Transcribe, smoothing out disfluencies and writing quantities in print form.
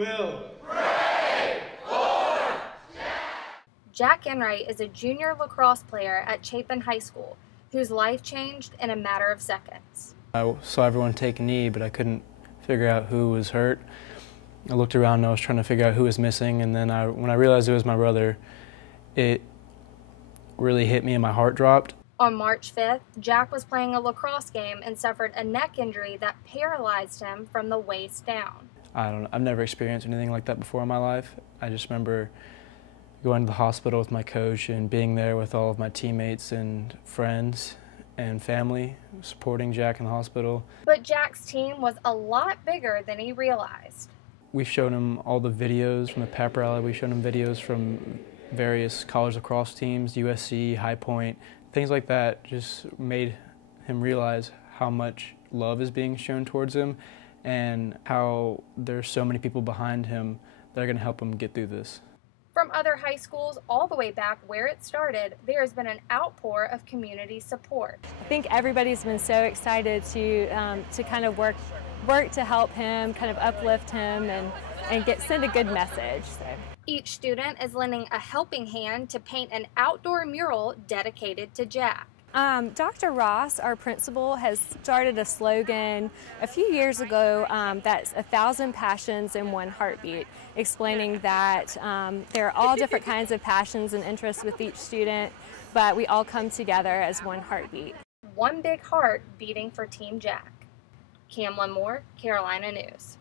will. Jack Enright is a junior lacrosse player at Chapin High School whose life changed in a matter of seconds. I saw everyone take a knee, but I couldn't figure out who was hurt. I looked around and I was trying to figure out who was missing, and then when I realized it was my brother, it really hit me and my heart dropped. On March 5th, Jack was playing a lacrosse game and suffered a neck injury that paralyzed him from the waist down. I've never experienced anything like that before in my life. I just remember going to the hospital with my coach and being there with all of my teammates and friends and family, supporting Jack in the hospital. But Jack's team was a lot bigger than he realized. We showed him all the videos from the pep rally. We showed him videos from various college lacrosse teams, USC, High Point, things like that. Just made him realize how much love is being shown towards him and how there's so many people behind him that are going to help him get through this. From other high schools all the way back where it started, there has been an outpour of community support. I think everybody's been so excited to kind of work to help him, kind of uplift him, and send a good message. So. Each student is lending a helping hand to paint an outdoor mural dedicated to Jack. Dr. Ross, our principal, has started a slogan a few years ago that's 1,000 passions in one heartbeat, explaining that there are all different kinds of passions and interests with each student, but we all come together as one heartbeat. One big heart beating for Team Jack. Camlyn Moore, Carolina News.